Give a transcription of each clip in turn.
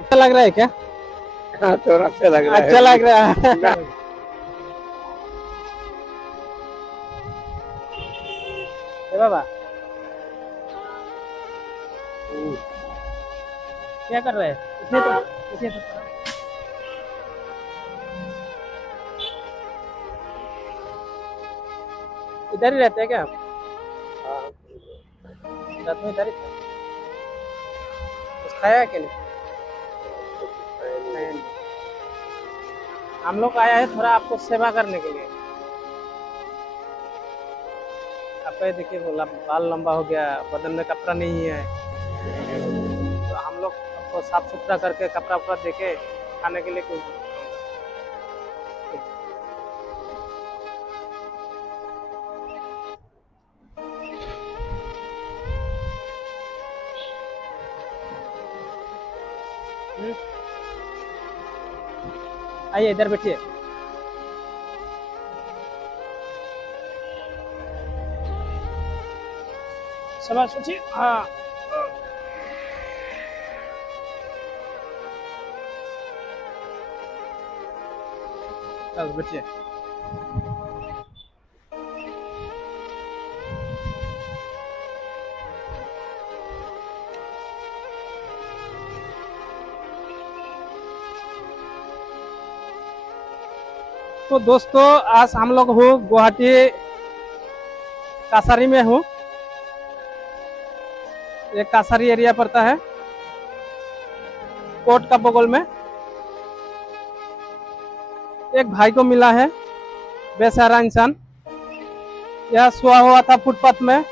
अच्छा लग रहा है क्या? हाँ थोड़ा अच्छा लग रहा है। अच्छा लग रहा है। ए बाबा क्या कर रहे हैं? उठिए तो थोड़ा। इधर ही रहते हैं क्या आप? रात में इधर ही थे? कुछ खाया कि नहीं? नहीं, नहीं। हम लोग आया है थोड़ा आपको सेवा करने के लिए। आपका ये देखिए बोला बाल लंबा हो गया, बदन में कपड़ा नहीं है, तो हम लोग आपको साफ सुथरा करके कपड़ा उपड़ा देके खाने के लिए कुछ हम्म? आइए इधर बैठिए। सवाल सोचिए। हाँ, बस बैठिए। तो दोस्तों आज हम लोग हूँ गुवाहाटी कासारी में हूँ। ये कासारी एरिया पड़ता है कोर्ट का बगल में। एक भाई को मिला है बेसहारा इंसान, यह सोया हुआ था फुटपाथ में।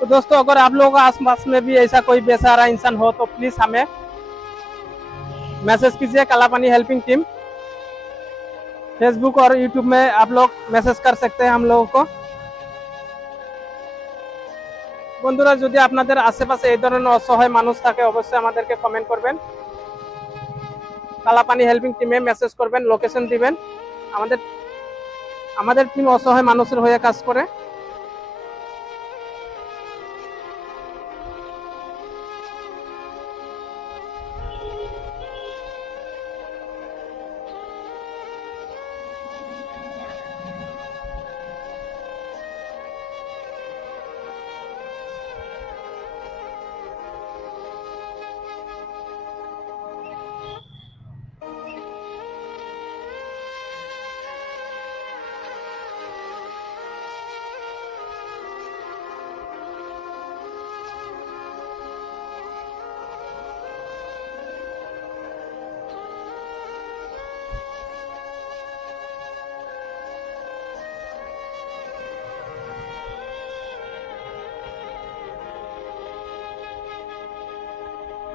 तो दोस्तों अगर आप लोगों के आसपास में भी ऐसा कोई बेसहारा इंसान हो तो प्लीज हमें मैसेज कीजिए। कालापानी हेल्पिंग टीम फेसबुक और यूट्यूब में आप लोग मैसेज कर सकते हैं हम लोगों को। বন্ধুরা যদি আপনাদের আশেপাশে এই ধরনের অসহায় মানুষ থাকে অবশ্যই আমাদেরকে কমেন্ট করবেন, কালাপানি হেল্পিং টিমে মেসেজ করবেন, লোকেশন দিবেন। আমাদের আমাদের টিম অসহায় মানুষের হয়ে কাজ করে।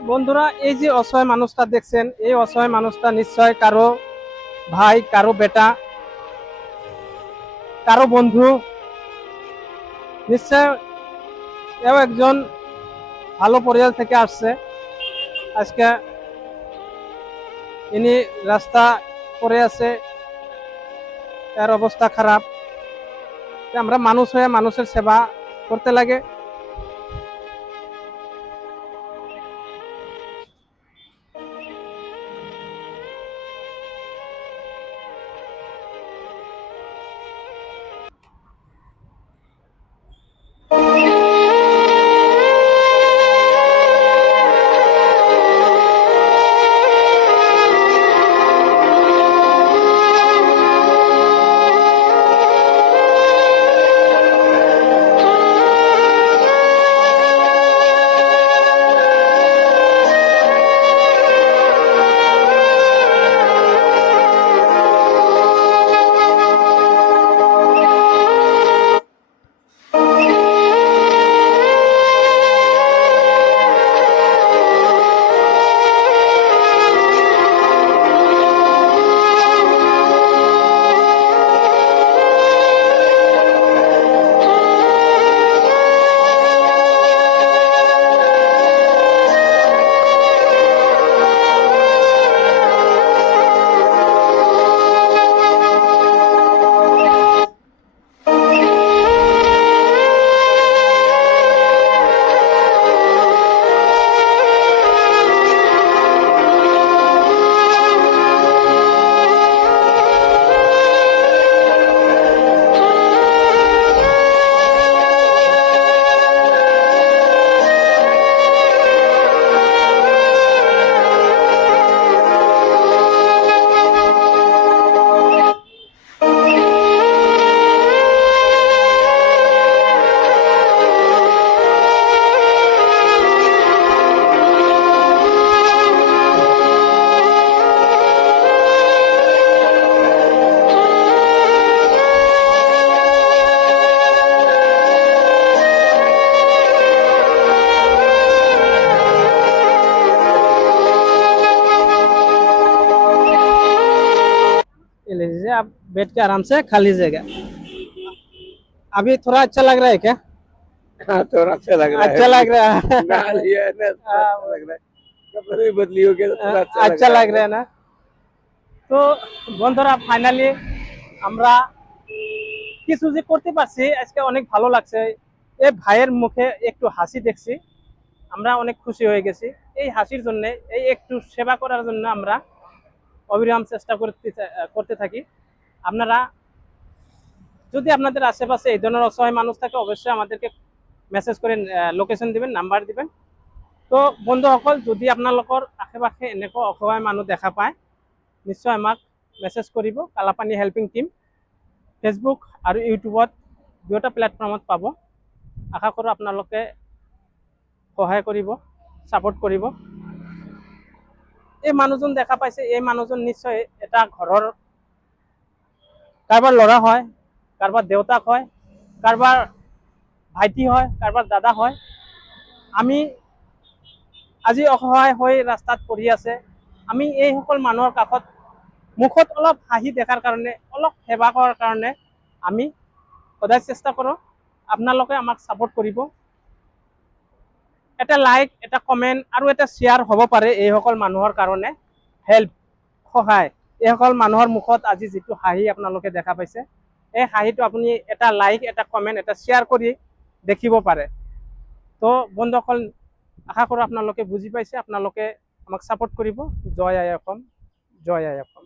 বন্ধুরা এই যে অসহায় মানুষটা দেখছেন, এই অসহায় মানুষটা নিশ্চয় কারো ভাই, কারো বেটা, কারো বন্ধু, নিশ্চয় এও একজন ভালো পরিবার থেকে আসছে। আজকে ইনি রাস্তা পড়ে আছে, এর অবস্থা খারাপ। আমরা মানুষ হয়ে মানুষের সেবা করতে লাগে। बैठ के आराम से खा लीजिएगा। अभी थोड़ा अच्छा लग रहा है क्या? हाँ थोड़ा अच्छा लग रहा है। अच्छा लग रहा है। नहा लिया है ना, थोड़ा हाँ, अच्छा लग रहा है। कपड़े भी बदली हो गए तो थोड़ा अच्छा लग रहा है ना। তো বন্ধুরা ফাইনালি আমরা কিছু যে করতে পারছি আজকে অনেক ভালো লাগছে। এই ভাইয়ের মুখে একটু হাসি দেখছি, আমরা অনেক খুশি হয়ে গেছি। এই হাসির জন্য, এই একটু সেবা করার জন্য আমরা অবিরাম চেষ্টা করতে থাকি। আপনারা যদি আপনাদের আশেপাশে এই ধরনের অসহায় মানুষ থাকে অবশ্যই আমাদেরকে মেসেজ করে লোকেশন দিবেন, নাম্বার দিবেন। তো বন্ধুসকল যদি আপোনালোকৰ আশে পাশে এনেকুৱা অসহায় মানুহ দেখা পায় নিশ্চয় আমাক মেসেজ কৰিব। কালাপানী হেল্পিং টিম ফেচবুক আৰু ইউটিউবত দুয়োটা প্লেটফৰ্মত পাব। আশা কৰোঁ আপোনালোকে সহায় কৰিব, ছাপোৰ্ট কৰিব। এই মানুহজন দেখা পাইছে, এই মানুহজন নিশ্চয় এটা ঘৰৰ কাৰোবাৰ ল'ৰা হয়, কাৰোবাৰ দেউতাক হয়, কাৰোবাৰ ভাইটি হয়, কাৰোবাৰ দাদা হয়। আমি আজি অসহায় হৈ ৰাস্তাত পৰি আছে। আমি এইসকল মানুহৰ কাষত মুখত অলপ হাঁহি দেখাৰ কাৰণে, অলপ সেৱা কৰাৰ কাৰণে আমি সদায় চেষ্টা কৰোঁ। আপোনালোকে আমাক ছাপোৰ্ট কৰিব। এটা লাইক, এটা কমেণ্ট আৰু এটা শ্বেয়াৰ হ'ব পাৰে এইসকল মানুহৰ কাৰণে। হেল্প, সহায়, এইসকল মানুহৰ মুখত আজি যিটো হাঁহি আপোনালোকে দেখা পাইছে, এই হাঁহিটো আপুনি এটা লাইক, এটা কমেণ্ট, এটা শ্বেয়াৰ কৰি দেখিব পাৰে। তো বন্ধুসকল আশা কৰোঁ আপোনালোকে বুজি পাইছে, আপোনালোকে আমাক ছাপোৰ্ট কৰিব। জয় আই অসম, জয় আই অসম।